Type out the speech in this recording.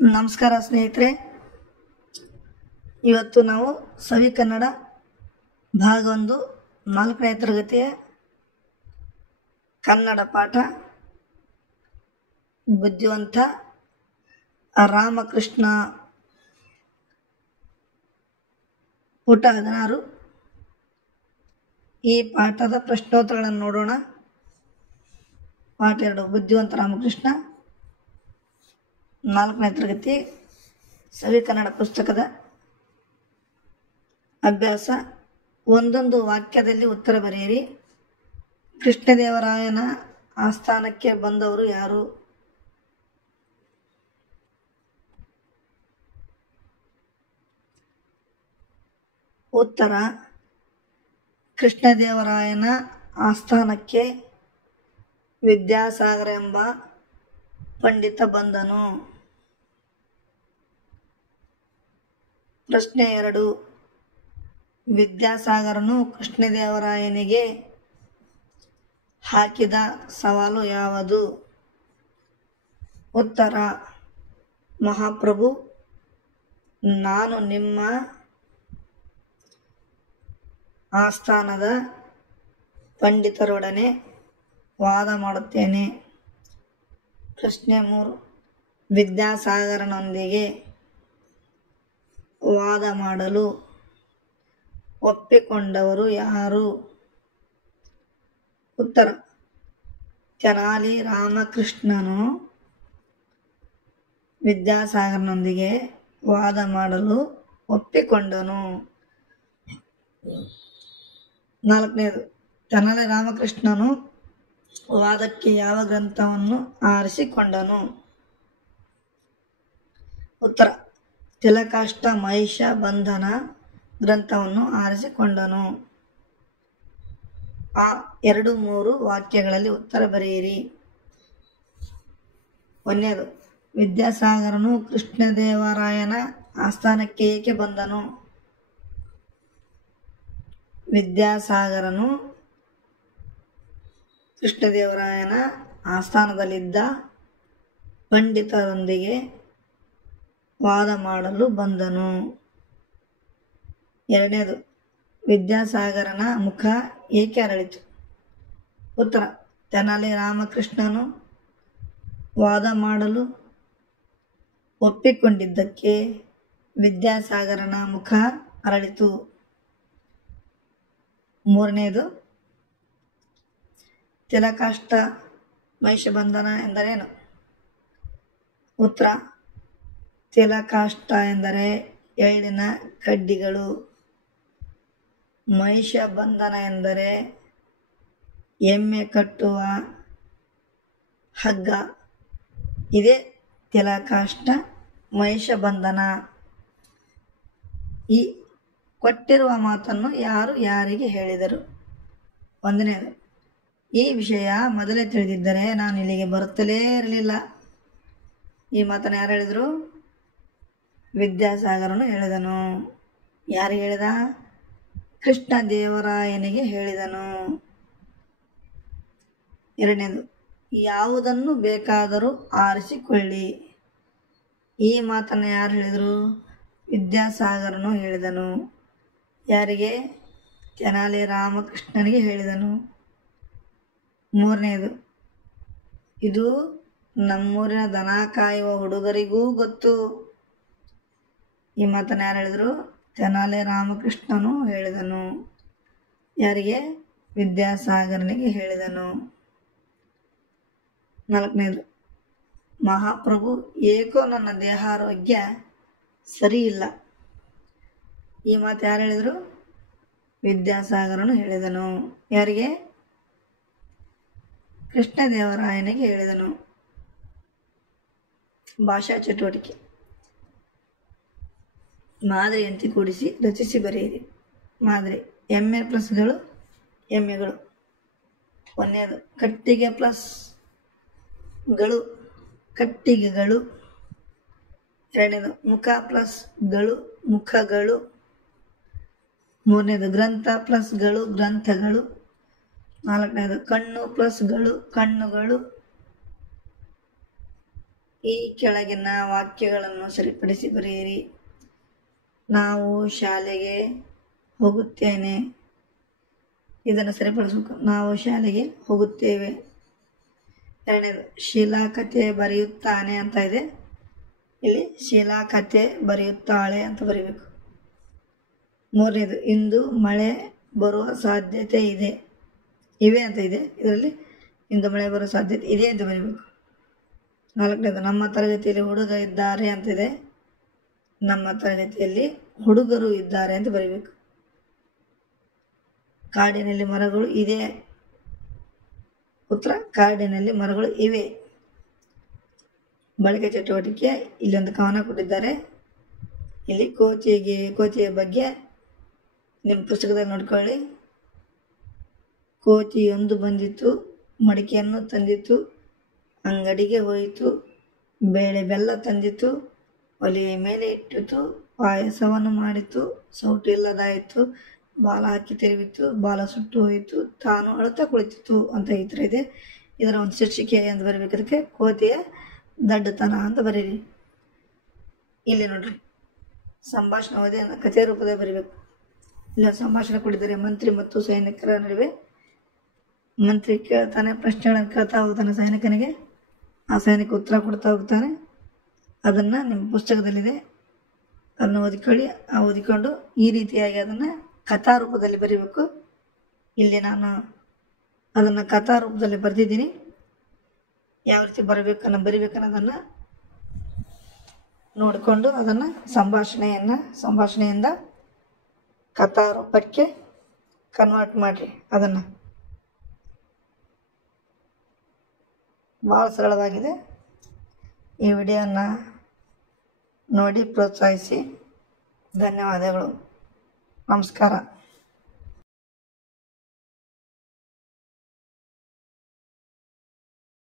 ನಮಸ್ಕಾರ ಸ್ನೇಹಿತರೆ, ಇವತ್ತು ನಾವು ಸವಿ ಕನ್ನಡ ಭಾಗ 1 4ನೇ ತರಗತಿಯ ಕನ್ನಡ ಪಾಠ ಬುದ್ಧಿವಂತ ರಾಮಕೃಷ್ಣ ಪುಟ 16 ಈ ಪಾಠದ ಪ್ರಶ್ನೋತ್ತರಗಳನ್ನು ನೋಡೋಣ. ಪಾಠ 2 ಬುದ್ಧಿವಂತ ರಾಮಕೃಷ್ಣ 4ನೇ ತರಗತಿ ಸವಿ ಕನ್ನಡ ಪುಸ್ತಕದ ಅಭ್ಯಾಸ. ಒಂದೊಂದು ವಾಕ್ಯದಲ್ಲಿ ಉತ್ತರ ಬರೆಯಿರಿ. ಕೃಷ್ಣದೇವರಾಯನ ಆಸ್ಥಾನಕ್ಕೆ ಬಂದವರು ಯಾರು? ಉತ್ತರ: ಕೃಷ್ಣದೇವರಾಯನ ಆಸ್ಥಾನಕ್ಕೆ ವಿದ್ಯಾಸಾಗರ ಎಂಬ ಪಂಡಿತ ಬಂದನು. ಪ್ರಶ್ನೆ 2, ವಿದ್ಯಾಸಾಗರನು ಕೃಷ್ಣದೇವರಾಯನಿಗೆ ಹಾಕಿದ ಸವಾಲು ಯಾವುದು? ಉತ್ತರ: ಮಹಾಪ್ರಭು, ನಾನು ನಿಮ್ಮ ಆಸ್ಥಾನದ ಪಂಡಿತರೊಡನೆ ವಾದ ಮಾಡುತ್ತೇನೆ. ಪ್ರಶ್ನೆ 3, ವಿದ್ಯಾಸಾಗರನೊಂದಿಗೆ ವಾದ ಮಾಡಲು ಒಪ್ಪಿಕೊಂಡವರು ಯಾರು? ಉತ್ತರ: ತೆನಾಲಿ ರಾಮಕೃಷ್ಣನು ವಿದ್ಯಾಸಾಗರನೊಂದಿಗೆ ವಾದ ಮಾಡಲು ಒಪ್ಪಿಕೊಂಡನು. 4ನೇದು, ತೆನಾಲಿ ರಾಮಕೃಷ್ಣನು ವಾದಕ್ಕೆ ಯಾವ ಗ್ರಂಥವನ್ನು ಆರಿಸಿಕೊಂಡನು? ಉತ್ತರ: ತಿಲಕಾಷ್ಟ ಮಹಿಷ ಬಂಧನ ಗ್ರಂಥವನ್ನು ಆರಿಸಿಕೊಂಡನು. ಆ 2-3 ವಾಕ್ಯಗಳಲ್ಲಿ ಉತ್ತರ ಬರೆಯಿರಿ. 1ನೇದು, ವಿದ್ಯಾಸಾಗರನು ಕೃಷ್ಣದೇವರಾಯನ ಆಸ್ಥಾನಕ್ಕೆ ಏಕೆ ಬಂದನು? ವಿದ್ಯಾಸಾಗರನು ಕೃಷ್ಣದೇವರಾಯನ ಆಸ್ಥಾನದಲ್ಲಿದ್ದ ಪಂಡಿತರೊಂದಿಗೆ ವಾದ ಮಾಡಲು ಬಂದನು. 2ನೇದು, ವಿದ್ಯಾಸಾಗರನ ಮುಖ ಏಕೆ ಅರಳಿತು? ಉತ್ತರ: ತೆನಾಲಿ ರಾಮಕೃಷ್ಣನು ವಾದ ಮಾಡಲು ಒಪ್ಪಿಕೊಂಡಿದ್ದಕ್ಕೆ ವಿದ್ಯಾಸಾಗರನ ಮುಖ ಅರಳಿತು. 3ನೇದು, ತಿಲಕಾಷ್ಟ ಮಹಿಷಬಂಧನ ಎಂದರೇನು? ಉತ್ತರ: ತಿಲಕಾಷ್ಟ ಎಂದರೆ ಎಳ್ಳಿನ ಕಡ್ಡಿಗಳು. ಮಹಿಷಬಂಧನ ಎಂದರೆ ಎಮ್ಮೆ ಕಟ್ಟುವ ಹಗ್ಗ. ಇದೇ ತಿಲಕಾಷ್ಟ ಮಹಿಷಬಂಧನ. ಈ ಕೊಟ್ಟಿರುವ ಮಾತನ್ನು ಯಾರು ಯಾರಿಗೆ ಹೇಳಿದರು? 1ನೇದು, ಈ ವಿಷಯ ಮೊದಲೇ ತಿಳಿದಿದ್ದರೆ ನಾನು ಇಲ್ಲಿಗೆ ಬರುತ್ತಲೇ ಇರಲಿಲ್ಲ. ಈ ಮಾತನ್ನು ಯಾರು ಹೇಳಿದರು? ವಿದ್ಯಾಸಾಗರನು ಹೇಳಿದನು. ಯಾರಿಗೆ ಹೇಳಿದ? ಕೃಷ್ಣದೇವರಾಯನಿಗೆ ಹೇಳಿದನು. 2ನೇದು, ಯಾವುದನ್ನು ಬೇಕಾದರೂ ಆರಿಸಿಕೊಳ್ಳಿ. ಈ ಮಾತನ್ನು ಯಾರು ಹೇಳಿದರು? ವಿದ್ಯಾಸಾಗರನು ಹೇಳಿದನು. ಯಾರಿಗೆ? ತೆನಾಲಿ ರಾಮಕೃಷ್ಣನಿಗೆ ಹೇಳಿದನು. 3ನೇದು, ಇದು ನಮ್ಮೂರಿನ ದನ ಕಾಯುವ ಹುಡುಗರಿಗೂ ಗೊತ್ತು. ಈ ಮಾತನ್ನು ಯಾರು ಹೇಳಿದರು? ತೆನಾಲಿ ರಾಮಕೃಷ್ಣನು ಹೇಳಿದನು. ಯಾರಿಗೆ? ವಿದ್ಯಾಸಾಗರನಿಗೆ ಹೇಳಿದನು. 4ನೇದು, ಮಹಾಪ್ರಭು, ಏಕೋ ನನ್ನ ದೇಹಾರೋಗ್ಯ ಸರಿ ಇಲ್ಲ. ಈ ಮಾತು ಯಾರು ಹೇಳಿದರು? ವಿದ್ಯಾಸಾಗರನು ಹೇಳಿದನು. ಯಾರಿಗೆ? ಕೃಷ್ಣದೇವರಾಯನಿಗೆ ಹೇಳಿದನು. ಭಾಷಾ ಚಟುವಟಿಕೆ. ಮಾದರಿಯಂತೆ ಕೂಡಿಸಿ ರಚಿಸಿ ಬರೆಯಿರಿ. ಮಾದರಿ: ಎಮ್ಮೆ ಪ್ಲಸ್ಗಳು ಎಮ್ಮೆಗಳು. 1ನೇದು, ಕಟ್ಟಿಗೆ ಪ್ಲಸ್ ಗಳು ಕಟ್ಟಿಗೆಗಳು. 2ನೇದು, ಮುಖ ಪ್ಲಸ್ ಗಳು ಮುಖಗಳು. 3ನೇದು, ಗ್ರಂಥ ಪ್ಲಸ್ ಗಳು ಗ್ರಂಥಗಳು. 4ನೇದು, ಕಣ್ಣು ಪ್ಲಸ್ ಗಳು ಕಣ್ಣುಗಳು. ಈ ಕೆಳಗಿನ ವಾಕ್ಯಗಳನ್ನು ಸರಿಪಡಿಸಿ ಬರೆಯಿರಿ. ನಾವು ಶಾಲೆಗೆ ಹೋಗುತ್ತೇನೆ. ಇದನ್ನು ಸರಿಪಡಿಸಬೇಕು. ನಾವು ಶಾಲೆಗೆ ಹೋಗುತ್ತೇವೆ. ಎರಡನೇದು, ಶೀಲಾ ಕತೆ ಬರೆಯುತ್ತಾನೆ ಅಂತ ಇದೆ. ಇಲ್ಲಿ ಶೀಲಾ ಕತೆ ಬರೆಯುತ್ತಾಳೆ ಅಂತ ಬರೀಬೇಕು. ಮೂರನೇದು, ಇಂದು ಮಳೆ ಬರುವ ಸಾಧ್ಯತೆ ಇವೆ ಅಂತ ಇದೆ. ಇದರಲ್ಲಿ ಇಂದು ಮಳೆ ಬರುವ ಸಾಧ್ಯತೆ ಇದೆ ಅಂತ ಬರೀಬೇಕು. ನಾಲ್ಕನೇದು, ನಮ್ಮ ತರಗತಿಯಲ್ಲಿ ಹುಡುಗ ಇದ್ದಾರೆ ಅಂತಿದೆ. ನಮ್ಮ ತರಗತಿಯಲ್ಲಿ ಹುಡುಗರು ಇದ್ದಾರೆ ಅಂತ ಬರೀಬೇಕು. ಕಾಡಿನಲ್ಲಿ ಮರಗಳು ಇದೆ. ಉತ್ತರ ಕಾಡಿನಲ್ಲಿ ಮರಗಳು ಇವೆ. ಬಳಕೆ ಚಟುವಟಿಕೆ, ಇಲ್ಲಿ ಒಂದು ಕವನ ಕೊಟ್ಟಿದ್ದಾರೆ. ಇಲ್ಲಿ ಕೋತಿಯ ಬಗ್ಗೆ ನಿಮ್ಮ ಪುಸ್ತಕದಲ್ಲಿ ನೋಡ್ಕೊಳ್ಳಿ. ಕೋತಿಯೊಂದು ಬಂದಿತು, ಮಡಿಕೆಯನ್ನು ತಂದಿತು, ಅಂಗಡಿಗೆ ಹೋಯಿತು, ಬೇಳೆ ಬೆಲ್ಲ ತಂದಿತು, ಒಲೆಯ ಮೇಲೆ ಇಟ್ಟಿತು, ಪಾಯಸವನ್ನು ಮಾಡಿತು, ಸೌಟು ಇಲ್ಲದಾಯಿತು, ಬಾಲ ಹಾಕಿ ತೆರವಿತು, ಬಾಲ ಸುಟ್ಟು ಹೋಯಿತು, ತಾನು ಅಳುತ್ತಾ ಕುಳಿತಿತು ಅಂತ ಈ ಥರ ಇದೆ. ಇದರ ಒಂದು ಶೀರ್ಷಿಕೆ ಅಂತ ಬರೀಬೇಕು. ಅದಕ್ಕೆ ಕೋತಿಯ ದಡ್ಡತನ ಅಂತ ಬರೀರಿ. ಇಲ್ಲಿ ನೋಡ್ರಿ, ಸಂಭಾಷಣೆ ಓದಿ ಕಥೆ ರೂಪದಲ್ಲಿ ಬರೀಬೇಕು. ಇಲ್ಲ ಸಂಭಾಷಣೆ ಕೊಟ್ಟಿದ್ದಾರೆ ಮಂತ್ರಿ ಮತ್ತು ಸೈನಿಕರ ನಡುವೆ. ಮಂತ್ರಿ ಕೇಳ್ತಾನೆ, ಪ್ರಶ್ನೆಗಳನ್ನು ಕೇಳ್ತಾ ಹೋಗ್ತಾನೆ ಸೈನಿಕನಿಗೆ. ಆ ಸೈನಿಕ ಉತ್ತರ ಕೊಡ್ತಾ ಹೋಗ್ತಾನೆ. ಅದನ್ನು ನಿಮ್ಮ ಪುಸ್ತಕದಲ್ಲಿದೆ, ಅದನ್ನು ಓದಿಕೊಳ್ಳಿ. ಓದಿಕೊಂಡು ಈ ರೀತಿಯಾಗಿ ಅದನ್ನು ಕಥಾರೂಪದಲ್ಲಿ ಬರೀಬೇಕು. ಇಲ್ಲಿ ನಾನು ಅದನ್ನು ಕಥಾರೂಪದಲ್ಲಿ ಬರೆದಿದ್ದೀನಿ. ಯಾವ ರೀತಿ ಬರಿಬೇಕನ್ನೋದನ್ನು ನೋಡಿಕೊಂಡು ಅದನ್ನು ಸಂಭಾಷಣೆಯಿಂದ ಕಥಾರೂಪಕ್ಕೆ ಕನ್ವರ್ಟ್ ಮಾಡಿರಿ. ಅದನ್ನು ಭಾಳ ಸರಳವಾಗಿದೆ. ಈ ವಿಡಿಯೋನ ನೋಡಿ ಪ್ರೋತ್ಸಾಹಿಸಿ. ಧನ್ಯವಾದಗಳು. ನಮಸ್ಕಾರ.